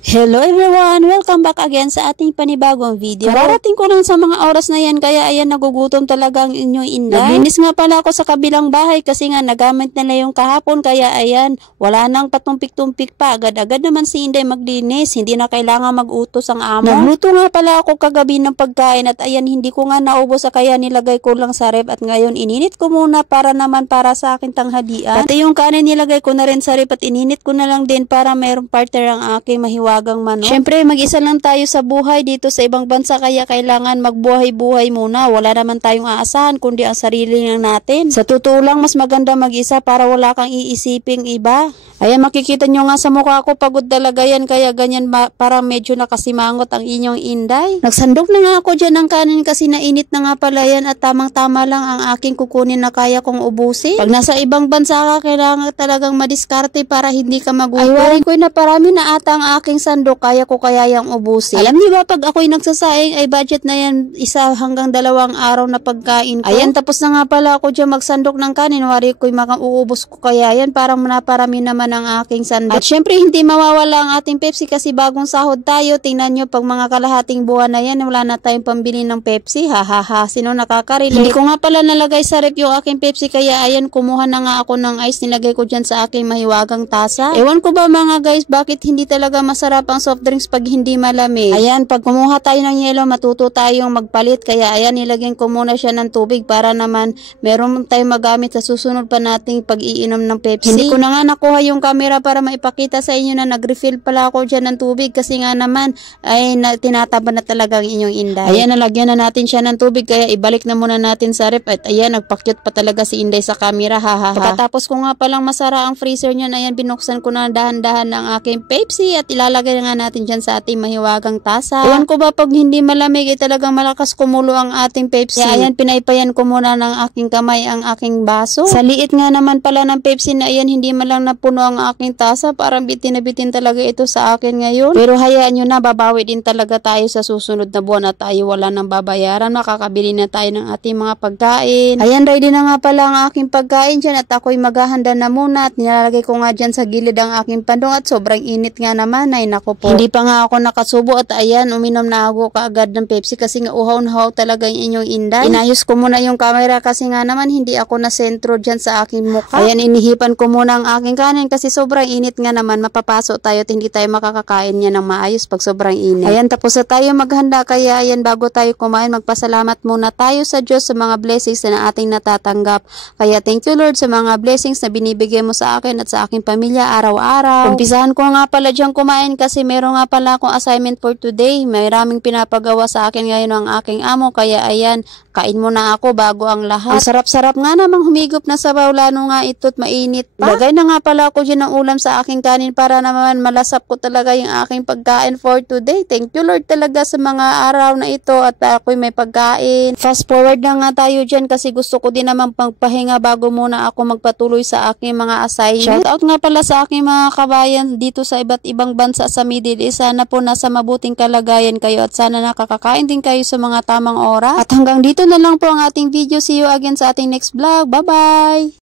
Hello everyone! Welcome back again sa ating panibagong video. Kararating ko lang sa mga oras na yan kaya ayan nagugutom talaga ang inyong inday. Naglinis nga pala ako sa kabilang bahay kasi nga nagamit nila yung kahapon kaya ayan wala nang patumpik-tumpik pa. Agad-agad naman si Inday maglinis. Hindi na kailangan mag-utos ang amo. Nagluto nga pala ako kagabi ng pagkain at ayan hindi ko nga naubos kaya nilagay ko lang sa ref at ngayon ininit ko muna para naman para sa akin tanghalian. Pati yung kanin nilagay ko na rin sa ref at ininit ko na lang din para mayroong partner ang aking mahiwagang manok. Syempre mag-isa lang tayo sa buhay dito sa ibang bansa kaya kailangan magbuhay-buhay muna. Wala naman tayong aasahan kundi ang sarili lang natin. Sa totoo lang mas maganda mag-isa para wala kang iisiping iba. Ayan makikita nyo nga sa mukha ko pagod talaga yan kaya ganyan parang medyo nakasimangot ang inyong Inday. Nagsandok na nga ako dyan ng kanin kasi nainit na nga pala yan at tamang-tama lang ang aking kukunin na kaya kong ubusin. Pag nasa ibang bansa ka kailangan talagang madiskarte para hindi ka magutom. Ay wari ko na parami na ata ang aking sandok kaya ko kaya yung ubusin. Alam niyo ba pag ako'y nagsasaing ay budget na yan 1 hanggang 2 araw na pagkain ko. Ayan tapos na nga pala ako dyan magsandok ng kanin. Wari ko'y uubos ko kaya yan parang naparami naman ang aking sandok. At syempre hindi mawawala ang ating Pepsi kasi bagong sahod tayo. Tingnan nyo pag mga kalahating buwan na yan wala na tayong pambili ng Pepsi. Hahaha. Sino nakakarelate? Hindi ko nga pala nalagay sa ref yung aking Pepsi kaya ayan kumuha na nga ako ng ice. Nilagay ko dyan sa aking mahiwagang tasa. Ewan ko ba mga guys bakit hindi talaga masarap ang soft drinks pag hindi malamig. Ayan pag kumuha tayo ng yelo matuto tayong magpalit kaya ayan nilagyan ko muna siya ng tubig para naman meron tayong magamit sa susunod pa nating pag-iinom ng Pepsi. Hindi ko na nga nakuha yung camera para maipakita sa inyo na nag-refill pala ako dyan ng tubig kasi nga naman ay tinataba na talaga ang inyong Inday. Ayan nalagyan na natin siya ng tubig kaya ibalik na muna natin sa ref at ayan nagpakyut pa talaga si Inday sa camera hahaha. Pagkatapos ko nga palang masara ang freezer niyan ayan binuksan ko na dahan-dahan ng aking Pepsi at ilalagay nga natin dyan sa ating mahiwagang tasa. Ewan ko ba pag hindi malamig ay talagang malakas kumulo ang ating Pepsi. Kaya ayan pinaypayan ko muna ng aking kamay ang aking baso. Sa liit nga naman pala ng Pepsi na ayan hindi man lang napuno ang aking tasa parang bitin na bitin talaga ito sa akin ngayon. Pero hayaan nyo na babawi din talaga tayo sa susunod na buwan at tayo wala nang babayaran. Makakabili na tayo ng ating mga pagkain. Ayan ready na nga pala ang aking pagkain dyan at ako'y maghahanda na muna at nilalagay ko nga dyan sa gilid ang aking pandong at sobrang init nga naman ay nako po. Hindi pa nga ako nakasubo at ayan uminom na ako kaagad ng Pepsi kasi nga uhaw na uhaw talaga yung inyong Inday. Inayos ko muna yung camera kasi nga naman hindi ako na sentro dyan sa aking mukha. Ayan inihipan ko muna ang aking kanin kasi sobrang init nga naman mapapaso tayo at hindi tayo makakakain niya ng maayos pag sobrang init. Ayan tapos na tayo maghanda kaya ayan bago tayo kumain magpasalamat muna tayo sa Diyos sa mga blessings na ating natatanggap. Kaya thank you Lord sa mga blessings na binibigay mo sa akin at sa aking pamilya araw-araw. Umpisahan ko nga pala dyan kumain kasi meron nga pala akong assignment for today. Maraming pinapagawa sa akin ngayon ang aking amo kaya ayan kain muna ako bago ang lahat. Ang sarap-sarap nga namang humigop na sabaw lalo nga ito't mainit pa. Lagay na nga pala ako dyan ng ulam sa aking kanin para naman malasap ko talaga yung aking pagkain for today. Thank you Lord talaga sa mga araw na ito at ako'y may pagkain. Fast forward na nga tayo dyan kasi gusto ko din naman pagpahinga bago muna ako magpatuloy sa aking mga assignment. Shout out nga pala sa aking mga kabayan dito sa iba't ibang bansa sa Middle East. Sana po nasa mabuting kalagayan kayo at sana nakakakain din kayo sa mga tamang oras. At hanggang dito na lang po ang ating video. See you again sa ating next vlog. Bye bye!